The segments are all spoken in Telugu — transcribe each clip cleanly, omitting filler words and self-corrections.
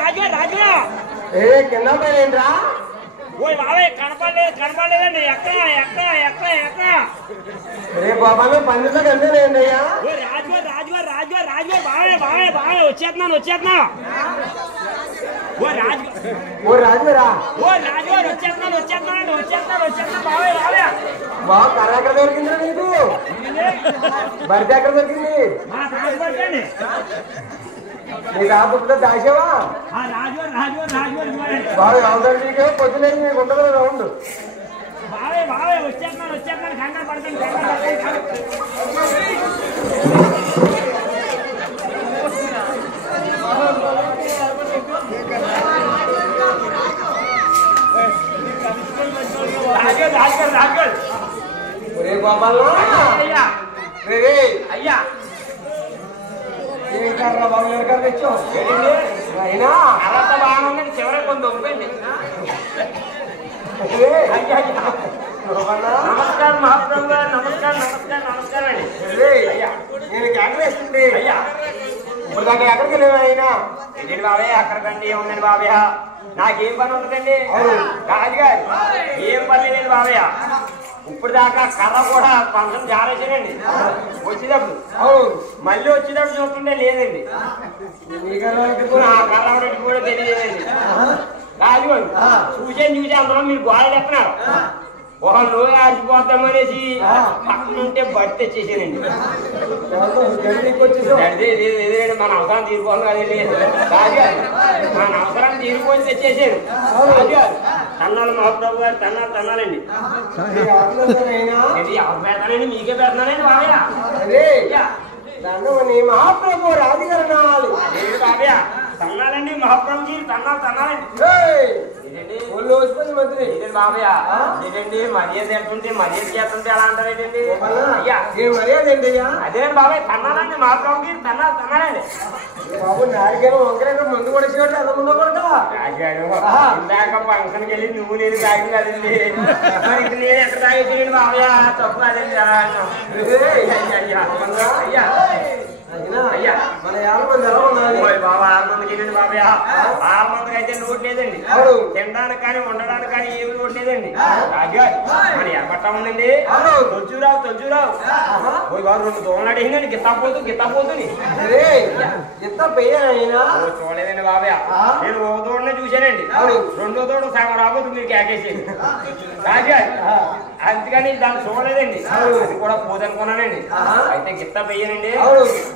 రాజు రాజు కింద పోయిండ్రా ఓయ్ బాబాయ్ కనపడలేదండి ఎక్కడ ఎక్కడ ఎక్కడ ఎక్కడ రే బాబాను పందిలో కనిపించలేండి అయ్యా ఓ రాజు బాబాయ్ వచ్చేస్తున్నాను ఓ రాజురా వచ్చేస్తున్నాను బాబాయ్ బాబు కర్ర ఎక్కడ దొరికిందిరా నీకు బరితే ఎక్కడ దొరికింది నీకు ఆపుకుంటే దాచావా బాబు అవుతాడు నీకు పొద్దులేదు నీకు ఉండదు రౌండ్ బాబాయ్ వచ్చేస్తున్నాను కంగారు పడకండి రాజు రే బాబాలు అయ్యా ఏం కర్ర బాబు ఏ కర్ర తెచ్చావు అయినా అరంతా బాగానే ఉందండి చివరికి కొంత ఒప్పింది నమస్కారం మహాప్రభు గారు నమస్కారం అండి అయ్యా నేను కేకలేస్తుంది అయ్యా ఇప్పుడు దాకా ఎక్కడికి వెళ్ళాను అయినా ఏంటండి బాబాయ్ అక్కడికండి ఏముందండి బాబాయ్ నాకేం పని ఉంటుందండి రాజుగారు ఏం పని లేదండి బాబాయ్ ఇప్పుడు దాకా కర్ర కూడా పంచం జారేసానండి వచ్చేటప్పుడు మళ్ళీ వచ్చేటప్పుడు చూస్తుంటే లేదండి ఆ కర్ర కూడా తెలియలేదండి రాజుగారు చూసి అందరూ మీరు గోడలు ఎత్తున్నారు ఒక లోయ ఆడిపోతామనేసి పక్కన ఉంటే బట్టి తెచ్చేసానండి మన అవసరం తీరిపోను కదండి రాజుగారు మన అవసరం తీరిపోయి తెచ్చేసాను రాజుగారు తన్నాలు మహాప్రభు గారు తన్నాలండి ఎవరు పెడతానండి మీకే పెడతానండి బాబయ్య మహాప్రభు రాజుగారు బాబయ్య తన్నాలండి మహాప్రభు జీ తన్నాలండి మంత్రి బాబయ్య ఏంటండి మర్యాద ఎట్టుంటే మర్యాద చేస్తుంటే ఎలా అంటారేంటండి అయ్యా ఏ మర్యాద ఏంటి అయ్యా అదేనండి బాబాయ్ తన్నాలండి మహాప్రభుకి తన్నాలండి బాబు నాలుగేమో వంకరేమో ముందు కూడా చేయడం ఎలా ముందు కూడా రాజాడు ఇందాక ఫంక్షన్కి వెళ్ళి నువ్వు నేను తాగి కదండి మరి నేను ఎక్కడ తాగేసేయండి బాబయ్య తప్పు అదండి అయ్యా అయ్యా మన 50 మంది ఎలా ఉన్నారు బాబా 6 మందికి ఏంటండి బాబయ్య 6 మందికి అయితే నోట్ లేదండి తినడానికి కానీ ఉండడానికి కానీ ఏమి నోట్ లేదండి రాజుగారు మన ఎర్రబట్ట ఉందండి తొలచూరావు పోయి బాబు 2 దోమలు అడిగిందండి గిత్తాపోతుంది చూడలేదండి బాబయ్య నేను ఒక దూడనే చూశానండి 2వ దూడ సగం రాబోతుంది మీరు కేకేసేది రాజుగారు అందుకని దాన్ని చూడలేదండి అది కూడా పోదనుకున్నానండి అయితే గిత్త పెయ్యనండి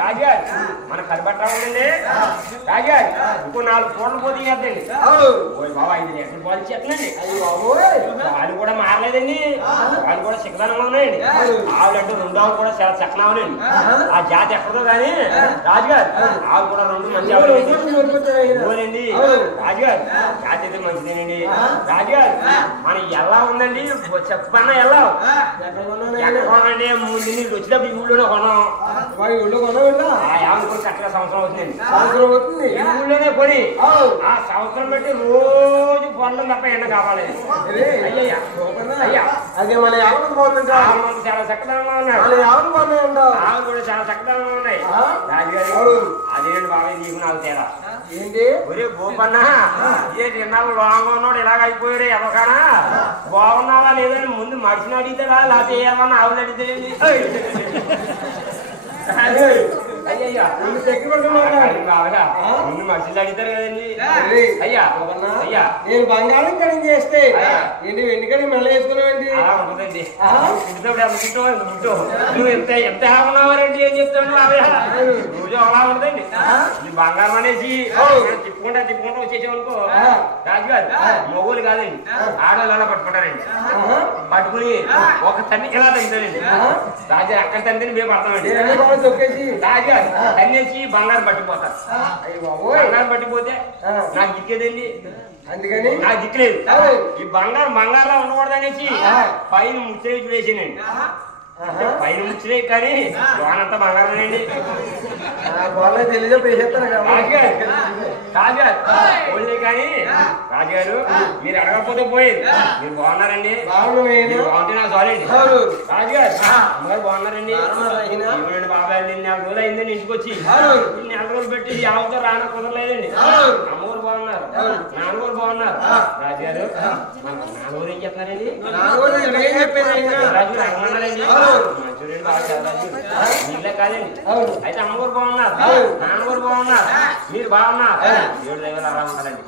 రాజుగారు మన కరిబట్ట ఉందండి రాజుగారు ఇంకో 4 పూటలు పోతీయండి బాబా 5 లీటర్లు పాలు చెప్తానండి వాళ్ళు కూడా మారలేదండి వాళ్ళు కూడా శిఖరంగా ఉన్నాయండి ఆవులంటూ 2 ఆవులు కూడా చాలా చక్కనావులండి ఆ జాతి ఎక్కడో కానీ రాజుగారు ఆవులు కూడా 2 మంచి ఆవులండి రాజుగారు జాతి అయితే మంచిదేనండి రాజుగారు మన ఎలా ఉందండి చెప్పన్నా ఎలా ఎక్కడ కొనండి ముందు నీళ్ళు వచ్చేటప్పుడు ఈ ఊళ్ళోనే కొన్నాం కూడా చక్కగా సంవత్సరం అవుతుందండి ఈ ఊళ్ళోనే కొని ఆ సంవత్సరం బట్టి రోజు పొలం తప్ప ఎండ కావాలి అయ్యా అదే మన 50 చాలా చక్కదనంగా ఉన్నాయి ఆవులు కూడా చాలా చక్కదనంగా ఉన్నాయి రాజుగారు అదేంటి బాబాయ్ నీకు నాకు తేడా ఏంటి ఒరే గోపన్న ఏ తిన్నాళ్ళు లాంగ్ ఉన్నాడు ఇలాగ అయిపోయాడు ఎవరికైనా బాగున్నావా లేదని ముందు మనిషిని అడిగితేరా లేకపోతే ఏమన్నా ఆవులు అడిగితేండి అయ్యా ముందు మనుషులు అడుగుతారు కదండి అయ్యా నేను బంగారం కడిగి చేస్తే ఏంటి వెండి కడిగి మెల్ల వేసుకున్నావండి అలా ఉంటుందండి నువ్వు ఎంత ఉన్నావారండి ఏం చెప్తాను రోజు అలా ఉంటుందండి బంగారం అనేసి తిప్పుకుంటా వచ్చేసామనుకో రాజుగారు మొగోలు కాదండి ఆడవాళ్ళు అలా పట్టుకుంటారండి పట్టుకుని ఒక తన్నికి ఎలా తగ్గుతాడండి రాజు అక్కడ తండ్రిని మేము పడతామండి రాజుగారు తన్నేసి బంగారం పట్టిపోతారు బంగారం పట్టిపోతే నాకు దిక్కేదండి అందుకని నాకు దిక్కులేదు ఈ బంగారంలో ఉండకూడదు అనేసి పైన ముచ్చరేసి వేసానండి పైన ముచ్చరే కానీ లోనంతా బంగారమేనండి తెలియదు పేసేస్తారు రాజుగారు ఓన్లీ కానీ రాజుగారు మీరు అడగకపోతే పోయేది మీరు బాగున్నారండి బాగుంటే నాకు చాలండి రాజుగారు అమ్మగారు బాగున్నారండి ఏమండి బాబాయ్ 4 రోజులు అయిందండి ఇంటికి వచ్చి 4 రోజులు పెట్టి ఆవుతో రాన కుదరలేదండి అమ్మగారు నాన్నగారు బాగున్నారు రాజుగారు నాన్నగారు ఏం చెప్తారండి రాజు అమ్మాలండి మంచూరి నీళ్ళే కాదండి అయితే అమ్మగారు బాగున్నారు నాన్నగారు బాగున్నారు మీరు బాగున్నారు ఏడు దగ్గర అలా ఉంటారండి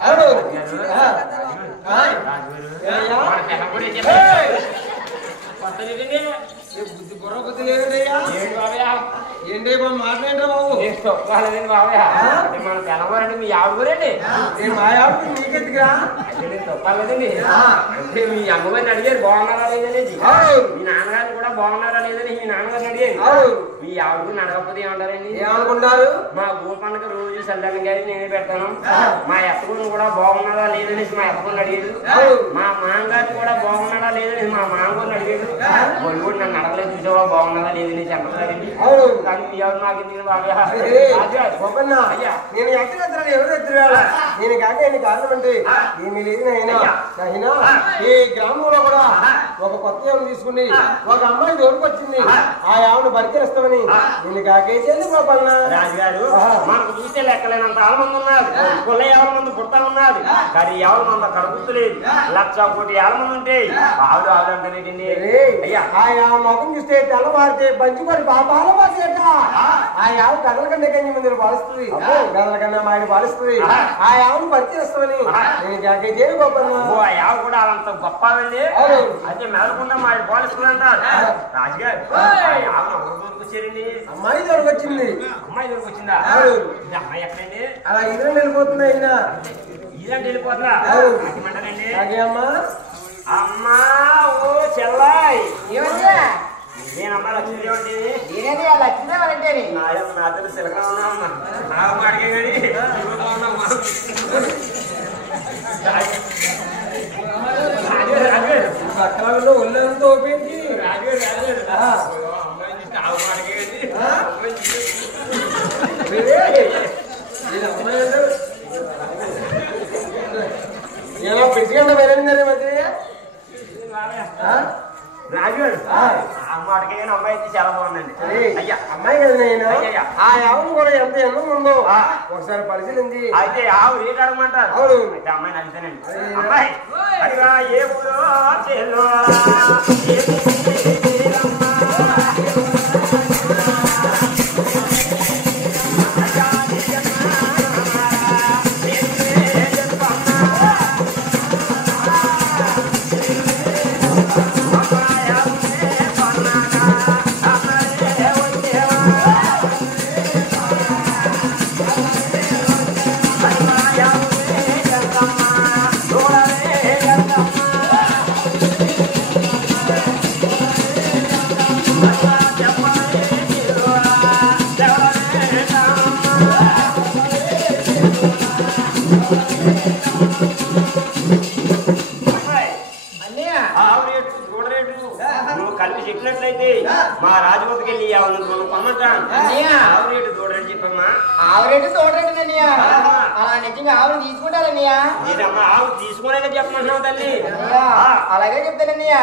బుద్ధి బుర్ర బుద్ధి లేదయ్యా ఏంటి మాట్లాడరా బాబు వాళ్ళదండి బాబయ్య మన తెలంగాణ మీ ఆవిడండి నేను మా ఆవిడ నీకెందుకురా తప్పలేదండి అంటే మీ అమ్మగారిని అడిగారు బాగున్నారా లేదనేది మీ నాన్నగారిని కూడా బాగున్నారా లేదని మీ నాన్నగారిని అడిగారు మీ ఆవిడని అడగకపోతే ఏమంటారండి ఏమనుకుంటారు మా గోపానికి రోజు సల్లని గారి నేనే పెడతాను మా ఎత్తగుని కూడా బాగున్నారా లేదనేసి మా ఎత్తగుని అడిగారు మా మామగారిని కూడా బాగున్నారా లేదనేసి మా మామగారిని అడిగారు వాళ్ళు కూడా నన్ను అడగలేదు చూసావా బాగున్నారా లేదని చెప్పలేదండి కానీ మీ ఎవరు నాకు ఎందుకు బాగా అయ్యా నేను ఎక్కడ ఎవరు ఎత్తురు నేను కాక ఎన్ని కారణం అంటే ఏమీ లేదు అయినా ఈ గ్రామంలో కూడా ఒక కొత్త ఆవిడ తీసుకుని ఒక అమ్మాయి దొరికి వచ్చింది ఆ ఆవిడ బతికేస్తామని నేను కాకేసేది గోపన్న రాజుగారు మనకు చూస్తే లెక్కలేనంత ఆరు మంది ఉన్నారు కొల్ల 50 మంది పుడతా ఉన్నారు కానీ 50 మంది కడుపులేదు 1,00,000 కోటి 50 మంది ఉంటాయి ఆవిడ అంటారేంటండి అయ్యా ఆ ముఖం చూస్తే తెల్లవారితే బంచిపడి బాబాల బాసేట ఆ ఆవిడ గదల కన్నా కంచి మంది పాలిస్తుంది గదల కన్నా మా ఆయన పాలిస్తుంది ఆ ఆవిడ పరిచయస్తామని నేను కాకేసేది గోపన్న ఆవిడ కూడా అంత గొప్పదండి అయితే మెదలకుండా మా ఆయన పాలిస్తుంది అంటారు రాజుగారు వచ్చారండి అమ్మాయి దొరికి వచ్చింది అమ్మాయి దొరికి వచ్చిందా అమ్మాయి ఎక్కడండి అలా ఇద్దరు వెళ్ళిపోతుంది అయినా ఇదంటే వెళ్ళిపోతుందా అదే అమ్మా అమ్మా ఓ చెల్లాయి నేను అమ్మ లక్ష్మీదేవండి లక్ష్మీదేవంటే నా తల్లి సిలక ఉన్నా అమ్మా నాకు అడిగే కానీ పక్కలలో ఒళ్ళంతా ఓపెంచి ఎలా పిచ్చిగంట వెళ్ళిందనే మధ్య రాజుగారు అమ్మ అడిగే అమ్మాయి అయితే చాలా బాగుందండి అయ్యా అమ్మాయి కదా ఆ ఆవును కూడా ఎంత ఎన్నం ఉందో ఒకసారి పరిశీలించి అయితే ఆవు రేట్ అడగమంటారు అవును అయితే అమ్మాయిని అడిగితేనండి అమ్మాయి అడిగా ఏ ఊరో చెల్లో కలిపి చెప్పినట్లయితే మా రాజభక్తికి వెళ్ళి కొమ్మంటాను ఆవు రేటు చూడరని చెప్పమ్మా ఆవు రేటు చూడరండి అలా నిజంగా ఆవును తీసుకుంటారన్నయ్యా ఇదమ్మా ఆవు తీసుకునే చెప్పమంటున్నావు తల్లి అలాగే చెప్తానన్నయ్యా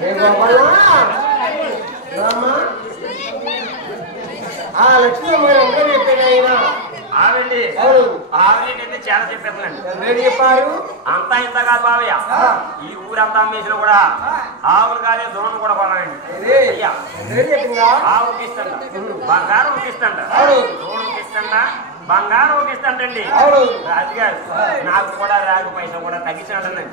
ఏ గోపాల రామ్మా ఆ లక్ష్మమ్మ ఎంత చెప్పాడు ఆయన ఆవిండి అవును ఆవిడైతే చాలా చెప్పేస్తానండి ఎంత చెప్పారు అంతా ఇంత కాదు బావయ్య ఈ ఊరంతా అమ్మేసిన కూడా ఆవులు కాదే దూరం కూడా కొనాలండి అయ్యా చెప్పిందా ఆవుకి ఇస్తంట బంగారం ఇస్తంట దూరంకి ఇస్తంట బంగారం ఇస్తంటండి రాజుగారు నాకు కూడా రాగు పైసా కూడా తగ్గించినట్టండి